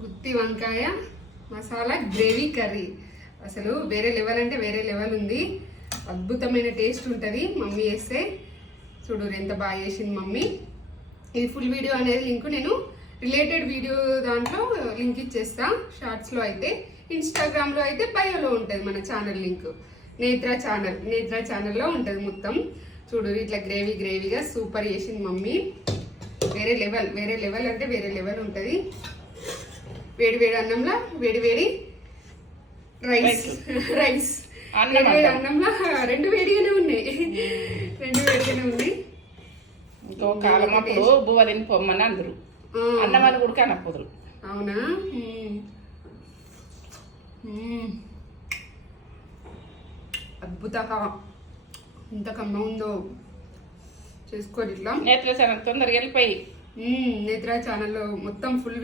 గుత్తి వంకాయ masala gravy curry. అసలు వేరే లెవెల్ అంటే వేరే లెవెల్ ఉంది. అద్భుతమైన టేస్ట్ ఉంటుంది మమ్మీ చేస్తే. చూడు ఎంత బాగా చేసింది మమ్మీ. ఇది ఫుల్ వీడియో అనేది లింక్ నేను రిలేటెడ్ వీడియో దాంట్లో లింక్ ఇచ్చేస్తా. షార్ట్స్లో అయితే, ఇన్స్టాగ్రామ్లో అయితే బయోలో ఉంటుంది మన ఛానల్ లింక్. నేత్ర ఛానల్లో ఉంటుంది మొత్తం. చూడు ఇట్లా గ్రేవీగా సూపర్ చేసింది మమ్మీ. వేరే లెవెల్ అంటే వేరే లెవెల్ ఉంటుంది. వేడి అన్నంలో వేడి రైస్ వేడి అన్నంలో రెండు వేడిగానే ఉన్నాయి. ఇంకో కాలం అప్పుడు బువ్వ తిని పొమ్మని అందరు అన్నం వాళ్ళు కూడా కనకపోదురు. అవునా? అద్భుతంగా ఎంత కమ్మ ఉందో. చేసుకోరు ఇట్లా. నేత్ర ఛానల్ తొందరగా వెళ్ళిపోయి నేత్ర ఛానల్లో మొత్తం ఫుల్